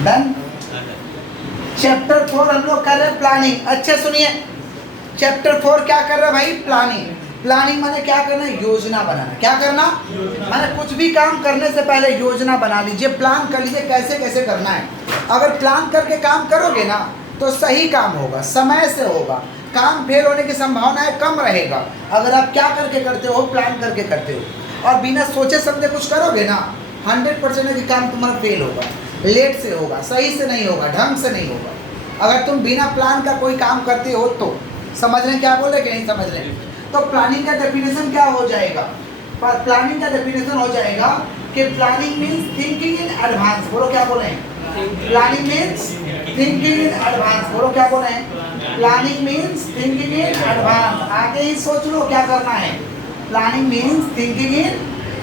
Done. Chapter 4 हम लोग कर रहे हैं प्लानिंग। अच्छे सुनिए, चैप्टर 4 क्या कर रहे हैं भाई? प्लानिंग। प्लानिंग माने क्या करना है? योजना बनाना। क्या करना? माने कुछ भी काम करने से पहले योजना बना लीजिए, प्लान कर लीजिए कैसे कैसे करना है। अगर प्लान करके काम करोगे ना तो सही काम होगा, समय से होगा, काम फेल होने की संभावनाएं कम रहेगा। अगर आप क्या करके करते हो? प्लान करके करते हो और बिना सोचे समझे कुछ करोगे ना, 100% है कि काम तुम्हारा फेल होगा, लेट से होगा, सही से नहीं होगा, ढंग से नहीं होगा। अगर तुम बिना प्लान का कोई काम करते हो तो समझ रहे हैं क्या बोल रहे कि नहीं समझ रहे? तो प्लानिंग का डेफिनेशन क्या हो जाएगा? प्लानिंग का डेफिनेशन हो जाएगा कि planning means thinking in advance. बोलो क्या बोले हैं? Planning means thinking in advance. बोलो क्या बोले हैं? Planning means thinking in advance. आगे ही सोच लो क्या करना है। Planning means thinking in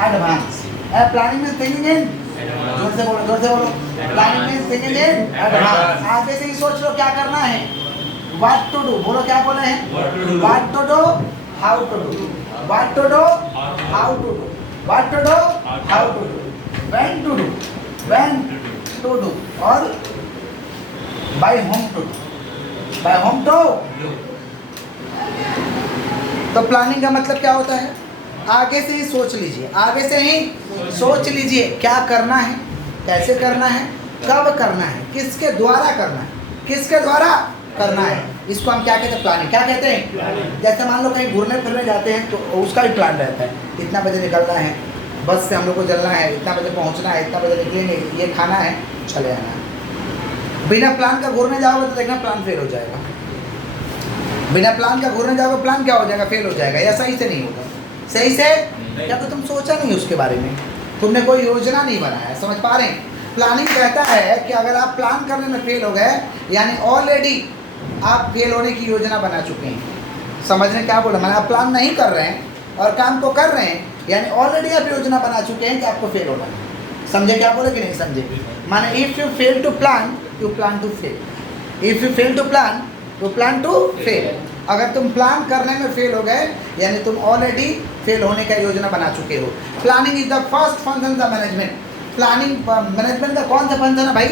advance. Planning means thinking in, जोर से बोलो, जोर से बोलो। Planning means thinking in advance. आगे से ही सोच लो क्या करना है। What to do. बोलो क्या बोले हैं? What to do, how to do. What to do, how to do. What to do, how to do. When to do, when to do और by whom to do, by whom to. तो planning का मतलब क्या होता है? आगे से ही सोच लीजिए, आगे से ही सोच लीजिए क्या करना है, कैसे करना है, कब करना है, किसके द्वारा करना है, किसके द्वारा करना है। इसको हम क्या कहते हैं? प्लानिंग। क्या कहते हैं? जैसे मान लो कहीं घूमने फिरने जाते हैं तो उसका भी प्लान रहता है। इतना बजे निकलना है, बस से हम लोग को चलना है, इतना बजे पहुंचना है, इतना बजे निकलेंगे, ये खाना है, चले आना है। बिना प्लान का घूमने जाओगे तो देखना प्लान फेल हो जाएगा। बिना प्लान का घूमने जाओगे, प्लान क्या हो जाएगा? फेल हो जाएगा, या सही से नहीं होगा। सही से क्या? तो तुम सोचा नहीं उसके बारे में, तुमने कोई योजना नहीं बनाया। समझ पा रहे हैं? प्लानिंग कहता है कि अगर आप प्लान करने में फेल हो गए, यानी ऑलरेडी आप फेल होने की योजना बना चुके हैं। समझने क्या बोला मैंने? आप प्लान नहीं कर रहे हैं और काम को कर रहे हैं, यानी ऑलरेडी आप योजना बना चुके हैं कि आपको फेल होना है। समझे क्या बोले कि नहीं समझे? माने if you fail to plan, you plan to fail. If you fail to plan, you plan to fail. अगर तुम प्लान करने में फेल हो गए, यानी तुम ऑलरेडी फेल होने का योजना बना चुके हो। Planning is the first function of management. Planning management का कौन सा फंक्शन है भाई?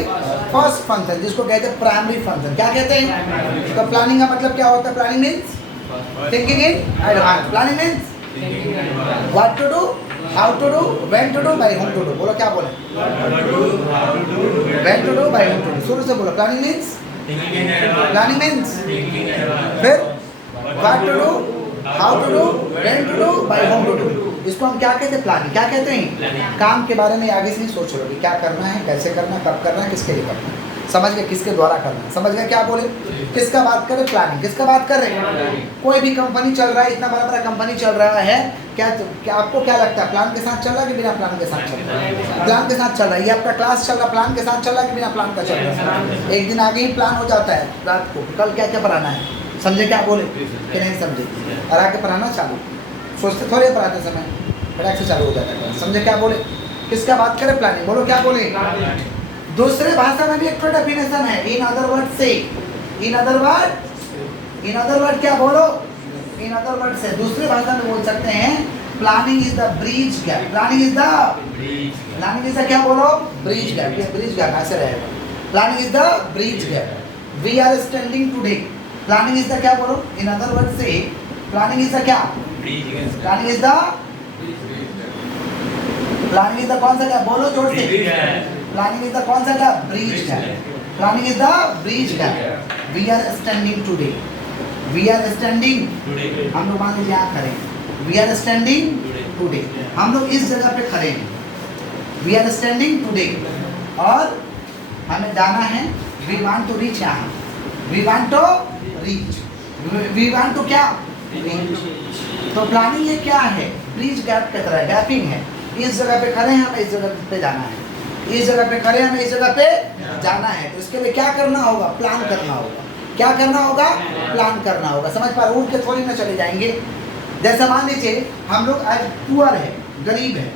फर्स्ट फंक्शन, जिसको कहते हैं प्राइमरी फंक्शन। क्या कहते हैं? तो प्लानिंग का मतलब क्या होता है? Planning means thinking in advance. Planning means what to do, how to do, when to do, by whom to do. बोलो क्या बोले? When to do, by whom to do. शुरू से बोलो। प्लानिंग मीन्स, प्लानिंग मीन्स, फिर what to do, how to do, when to do, by whom to do. इसको हम क्या कहते हैं? प्लानिंग। क्या कहते हैं? काम के बारे में आगे से ही सोच लो कि क्या करना है, कैसे करना है, कब करना है, किसके लिए करना है। समझ गए? किसके द्वारा करना है। समझ गए क्या बोले? किसका बात करें? प्लानिंग। किसका बात कर रहे हैं? कोई भी कंपनी चल रहा है, इतना बड़ा बड़ा कंपनी चल रहा है, क्या आपको क्या लगता है? प्लान के साथ चल रहा है कि बिना प्लान के साथ चल रहा है? प्लान के साथ चल रहा है। ये आपका क्लास चल रहा है, प्लान के साथ चल रहा है कि बिना प्लान का चल रहा है? एक दिन आगे ही प्लान हो जाता है, रात को कल क्या क्या पढ़ाना है। समझे क्या बोले कि नहीं समझे? और आके पढ़ाना चालू, सोचते थोड़े पढ़ाते समय फटाक से चालू हो जाता है। समझे क्या बोले? किसका बात करें? प्लानिंग। बोलो क्या बोले? दूसरे भाषा में भी एक डेफिनेशन है। इन अदर वर्ड से, इन अदर वर्ड, इन अदर वर्ड क्या बोलो? इन अदर वर्ड से दूसरे भाषा में बोल सकते हैं planning is the bridge gap. Planning is the, planning is the क्या बोलो? Bridge gap. ये ब्रिज गैप ऐसे रहेगा। Planning is the bridge gap. We are standing today. Planning is the क्या बोलो? इन अदर वर्ड से प्लानिंग इज द क्या? Planning is the, planning is the कौन सा क्या? बोलो जोर से। प्लानिंग इज द कौन सा क्या? Bridge gap. Planning is the bridge gap. We are standing today. We are standing, हम लोग मान लीजिए यहाँ खड़े हैं। वी आर स्टैंडिंग टुडे, हम लोग इस जगह पे खड़े हैं। वी आर स्टैंडिंग टुडे और हमें जाना है, वी वांट टू रीच यहाँ। We want to reach, we want to क्या? रीच। तो प्लानिंग ये क्या है? ब्रिज गैप की तरह, गैपिंग है। इस जगह पे खड़े हैं, हमें इस जगह पे जाना है। इस जगह पे खड़े हैं, हमें इस जगह पे जाना है। तो इसके लिए क्या करना होगा? प्लान करना होगा। क्या करना होगा? प्लान करना होगा। समझ पा रहे? उड़ के थोड़ी ना चले जाएंगे। जैसे मान लीजिए हम लोग आज पुअर है, गरीब है,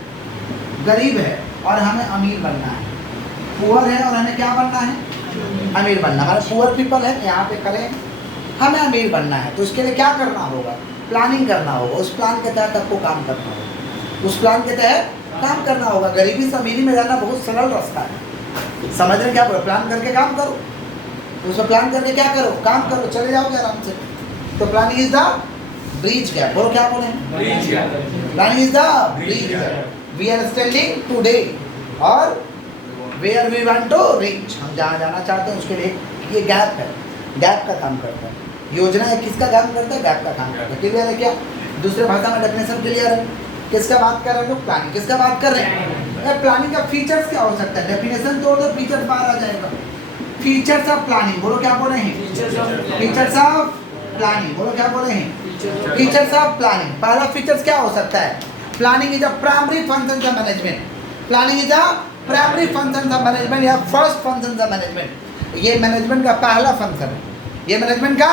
गरीब है और हमें अमीर बनना है। पुअर है और हमें क्या बनना है? अमीर बनना। हमारे पुअर पीपल है, यहाँ पे खड़े हैं, हमें अमीर बनना है। तो इसके लिए क्या करना होगा? प्लानिंग करना होगा। उस प्लान के तहत आपको काम करना होगा। उस प्लान के तहत काम करना होगा। गरीबी से अमीरी में जाना बहुत सरल रास्ता है। समझ रहे क्या बोलो? प्लान करके काम करो, उसमें प्लान करके क्या करो? काम करो, चले जाओगे आराम से। तो planning is the bridge gap. बोलो क्या बोले? Planning is the bridge gap. We are standing today और where we want to reach, हम जहाँ जाना चाहते हैं उसके लिए ये गैप है, गैप का काम करता है। योजना है किसका काम करता है? गैप का काम करता है। क्लियर है क्या? दूसरे भाषा में डेफिनेशन क्लियर है। किसका बात कर रहे हैं लोग? प्लानिंग। किसका बात कर रहे हैं? प्लानिंग का फीचर्स क्या हो सकता है? डेफिनेशन तोड़ दो, फीचर्स बाहर आ जाएगा। Features of planning. बोलो क्या बोले हैं? Features of planning. बोलो क्या बोले हैं? Features of planning. पहला फीचर्स क्या हो सकता है? Planning is a primary function of management. Planning is a primary function of management या फर्स्ट फंक्शन ऑफ मैनेजमेंट। ये मैनेजमेंट का पहला फंक्शन है। ये मैनेजमेंट का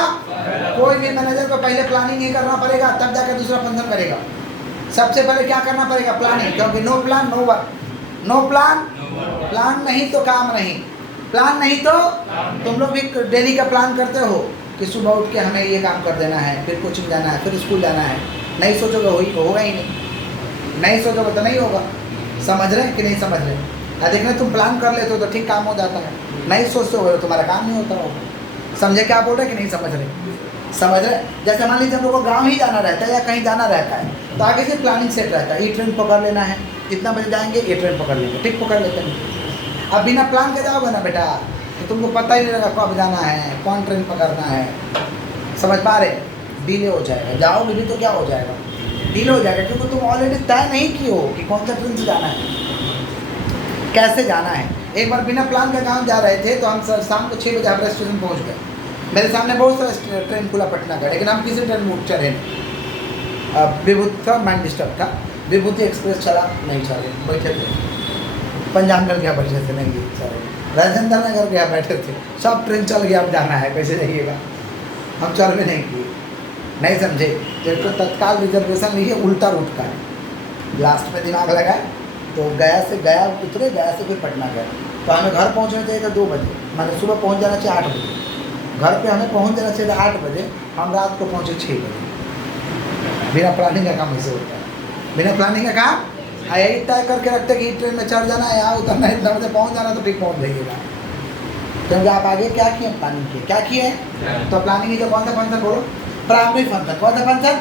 कोई भी मैनेजर को पहले प्लानिंग ही करना पड़ेगा, तब जाकर दूसरा फंक्शन करेगा। सबसे पहले क्या करना पड़ेगा? प्लानिंग। क्योंकि no plan no work. No plan, plan नहीं तो काम नहीं। प्लान नहीं तो तुम लोग भी डेली का प्लान करते हो कि सुबह उठ के हमें ये काम कर देना है, फिर कोचिंग जाना है, फिर स्कूल जाना है। नहीं सोचोगे होगा ही नहीं। नहीं सोचोगे तो नहीं होगा। समझ रहे कि नहीं समझ रहे? देखना, तुम प्लान कर लेते हो तो ठीक काम हो जाता है, नहीं सोचते हो तो तुम्हारा काम नहीं होता होगा। समझे क्या बोल रहे कि नहीं समझ रहे? समझ रहे? जैसे मान लीजिए हम लोग को गाँव ही जाना रहता है या कहीं जाना रहता है, तो आगे से प्लानिंग सेट रहता है। ये ट्रेन पकड़ लेना है, कितना बजे जाएंगे, ये ट्रेन पकड़ लेंगे, ठीक पकड़ लेते हैं। अब बिना प्लान के जाओगे ना बेटा, तो तुमको पता ही नहीं रहेगा कब जाना है, कौन ट्रेन पकड़ना है। समझ पा रहे? डिले हो जाएगा। जाओगे भी तो क्या हो जाएगा? डिले हो जाएगा, क्योंकि तुम ऑलरेडी तय नहीं किए हो कि कौन सा ट्रेन से जाना है, कैसे जाना है। एक बार बिना प्लान के गाँव जा रहे थे, तो हम शाम को 6 बजे हावड़ा स्टेशन पहुँच गए। मेरे सामने बहुत सारा ट्रेन खुला पटना का, लेकिन हम किसी ट्रेन में चढ़े नहीं। विभूति था, माइंड डिस्टर्ब था। विभूति एक्सप्रेस चला नहीं, चले बैठे थे। पंजाब नगर गया बैठे थे, नहीं चले। राजेंद्र नगर गया बैठे थे। सब ट्रेन चल गया, अब जाना है, कैसे जाइएगा? हम चल भी नहीं किए, नहीं समझे। तो तत्काल रिजर्वेशन लिए उल्टा रूट का है। लास्ट में दिमाग लगाए तो गया से गया उतरे, गया से फिर पटना गए। तो हमें घर पहुँचना चाहिए 2 बजे, मैंने सुबह पहुँच जाना चाहिए 8 बजे। घर पे हमें पहुँच जाना चाहिए 8 बजे, हम रात को पहुँचे 6 बजे। बिना प्लानिंग का काम ऐसे होता है। बिना प्लानिंग का काम यही तय करके रखते कि ट्रेन में चढ़ जाना है, यहाँ उतरना है, इतना बजे पहुँच जाना, तो ठीक पहुँच जाइएगा। क्योंकि आप आगे क्या किए? प्लानिंग किए। क्या किए? तो प्लानिंग इज कौन सा फंक्शन? बोलो प्राइमरी फंक्शन। कौन सा फंक्शन?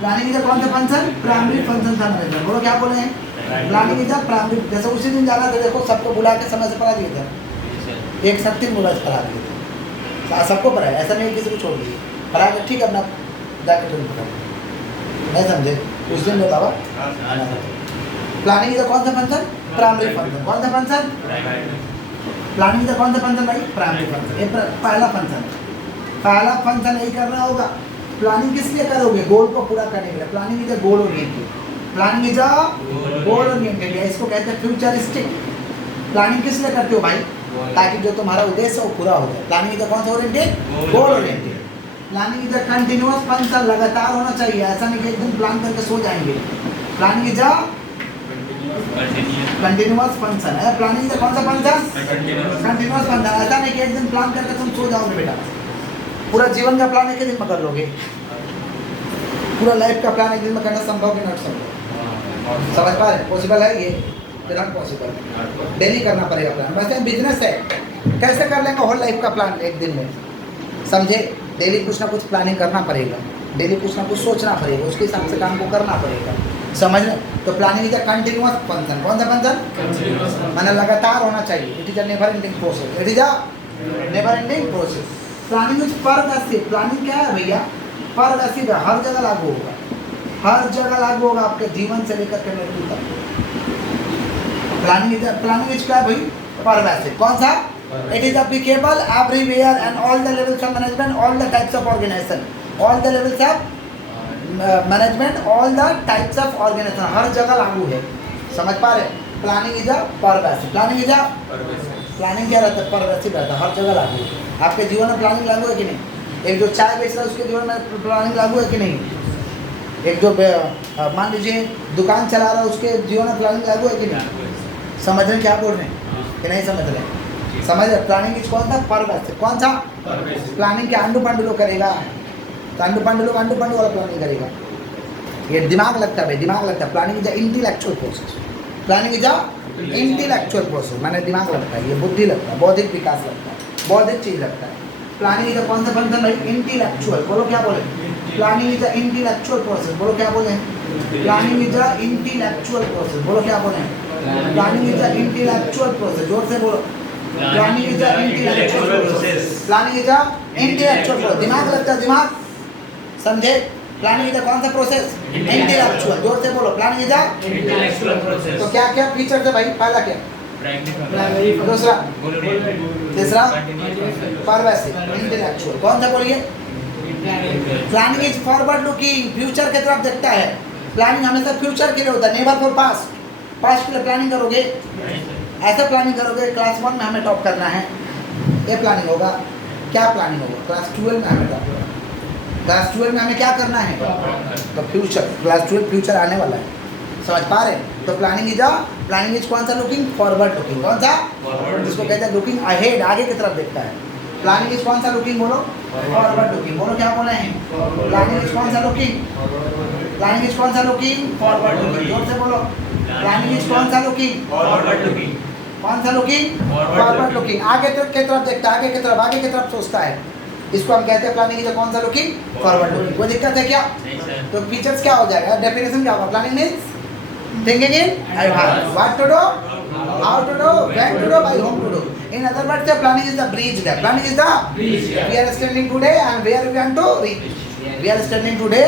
प्लानिंग इज कौन सा फंक्शन? प्राइमरी फंक्शन था मैनेजमेंट। बोलो क्या बोले हैं? Planning is primary. जैसे उसी दिन जाना था, देखो सबको बुला के समय से पढ़ा दिए थे, एक साथ 3 बुला पढ़ा दिए थे, सबको पढ़ाया। ऐसा नहीं किसी को छोड़ दिए, पढ़ा के ठीक है अपना जाके ट्रेन पकड़। नहीं समझे? उस दिन बतावा। प्लानिंग इज कौन सा फंक्शन? Primary function. कौन सा फंक्शन? प्लानिंग इज कौन सा फंक्शन भाई? Primary function. ये पहला फंक्शन। पहला फंक्शन यही करना होगा। प्लानिंग किस लिए करोगे? गोल को पूरा करने के लिए। Planning is goal oriented. Planning is goal oriented, इसको कहते हैं फ्यूचरिस्टिक। प्लानिंग किस लिए करते हो भाई? ताकि जो तुम्हारा उद्देश्य है वो पूरा हो जाए। प्लानिंग इज कौन सा oriented? Goal oriented. Planning is continuous function, लगातार होना चाहिए। ऐसा नहीं कि एक दिन प्लान करके सो जाएंगे। प्लानिंग इज कंटिन्यूअस फंक्शन है। प्लानिंग इज कौन सा फंक्शन? Continuous function. ऐसा नहीं कि एक दिन प्लान करके तुम सो जाओगे बेटा। पूरा जीवन का प्लान एक दिन में कर लोगे? पूरा लाइफ का प्लान एक दिन में करना संभव कि नॉट संभव? समझ पा रहे? पॉसिबल है ये? Not possible. डेली करना पड़ेगा प्लान। वैसे बिजनेस है, कैसे कर लेंगे होल लाइफ का प्लान एक दिन में? समझे? डेली कुछ ना कुछ प्लानिंग करना पड़ेगा, डेली कुछ ना कुछ सोचना पड़ेगा, उसके हिसाब से काम को करना पड़ेगा। समझ रहे? तो planning is a continuous function. कौन सा फंक्शन? मैंने लगातार होना चाहिए। It is a never ending process. It is a never ending process. Planning is pervasive. Planning क्या है भैया? परवेसिव है, हर जगह लागू होगा, हर जगह लागू होगा, आपके जीवन से लेकर के मृत्यु तक। प्लानिंग इज क्या है भाई? परवेसिव। कौन सा? It is applicable everywhere and all the levels of management, all the types of organization, all the levels of management, all the types of organization, हर जगह लागू है। समझ पा रहे? Planning is a pervasive. Planning is a planning क्या रहता है? Pervasive रहता है, हर जगह लागू है। आपके जीवन में प्लानिंग लागू है कि नहीं? एक जो चाय बेच रहा है उसके जीवन में प्लानिंग लागू है कि नहीं? एक जो मान लीजिए दुकान चला रहा है उसके जीवन में प्लानिंग लागू है कि नहीं? समझ रहे क्या बोल रहे हैं कि नहीं समझ रहे? समझ रहे? प्लानिंग इज कौन सा? परवेसिव। कौन सा? प्लानिंग के अंडू पंडू लोग करेगा, तो अंडू पंडू वाला प्लानिंग करेगा। ये दिमाग लगता है भाई, दिमाग लगता है। Planning is a intellectual process. Planning is a intellectual process, मैंने दिमाग लगता है, ये बुद्धि लगता है, बौद्धिक विकास लगता है, बौद्धिक चीज लगता है। प्लानिंग इज कौन सा फंक्शन भाई? इंटेलेक्चुअल। बोलो क्या बोले? Planning is intellectual process. बोलो क्या बोले? Planning is intellectual process. बोलो क्या बोले? Planning is intellectual process. जोर से बोलो। Planning is intellectual process. Planning is intellectual process. दिमाग लगता है, दिमाग, समझे? प्लानिंग इज कौन सा प्रोसेस? इंटेलेक्चुअल। जोर से बोलो। Planning is intellectual process. तो क्या क्या फीचर है भाई? पहला क्या? दूसरा, तीसरा परवेसिव, इंटेलेक्चुअल। कौन सा बोलिए? Planning is forward looking, future की तरफ देखता है। प्लानिंग हमेशा फ्यूचर के लिए होता है, नेवर फॉर पास्ट। पास्ट के लिए प्लानिंग करोगे, ऐसा प्लानिंग करोगे क्लास 1 में हमें टॉप करना है, ये प्लानिंग होगा। क्या प्लानिंग होगा? क्लास 12 में हमें टॉप करना है। क्लास 12 में हमें क्या करना है? तो फ्यूचर, क्लास 12 फ्यूचर आने वाला है, समझ पा रहे? तो प्लानिंग इज कौन सा? Looking forward looking. कौन सा? जिसको कहते हैं लुकिंग अहेड, आगे की तरफ देखता है। प्लानिंग इज कौन सा? लुकिंग। बोलो फॉरवर्ड लुकिंग। बोलो क्या बोले हैं? प्लानिंग इज कौन सा? लुकिंग। प्लानिंग इज कौन सा? Looking forward looking. जोर से बोलो। प्लानिंग इज कौन सा? Looking forward looking. कौन सा? Looking forward looking. आगे की तरफ देखता है, आगे की तरफ सोचता है। इसको हम कहते हैं प्लानिंग इज कौन सा? Looking forward looking. कोई दिक्कत है क्या? तो फीचर्स क्या हो जाएगा? डेफिनेशन क्या होगा? Planning means thinking in advance, what to do, how to do, when to do, by whom to do. In other words, the planning is the bridge. The planning is the Bridge. we are standing today and where we want to reach. We are standing today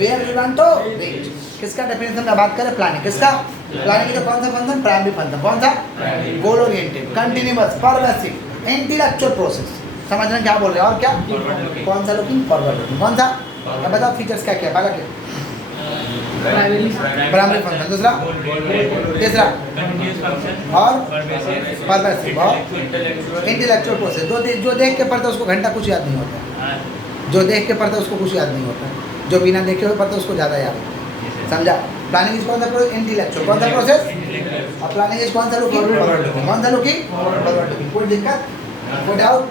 where we want to reach. किसका definition का बात करें? Planning. किसका? Planning का कौन सा function? Primary function. कौन सा? Goal oriented, continuous, pervasive, intellectual process. समझ रहे हैं क्या बोल रहे हैं? और क्या? कौन सा? Looking forward looking. कौन सा? अब बताओ फीचर्स क्या क्या? पहला क्या? Primary function. दूसरा, तीसरा और परवेसिव और इंटेलेक्चुअल प्रोसेस। जो देख के पढ़ता है उसको घंटा कुछ याद नहीं होता, जो देख के पढ़ता है उसको कुछ याद नहीं होता, जो बिना देखे हुए पढ़ता है उसको ज़्यादा याद होता है। समझा? प्लानिंग इज कौन सा प्रोसेस? इंटेलेक्चुअल। कौन सा प्रोसेस? और प्लानिंग इज कौन सा? Looking forward looking. कौन सा? Looking forward looking. कोई दिक्कत? कोई डाउट?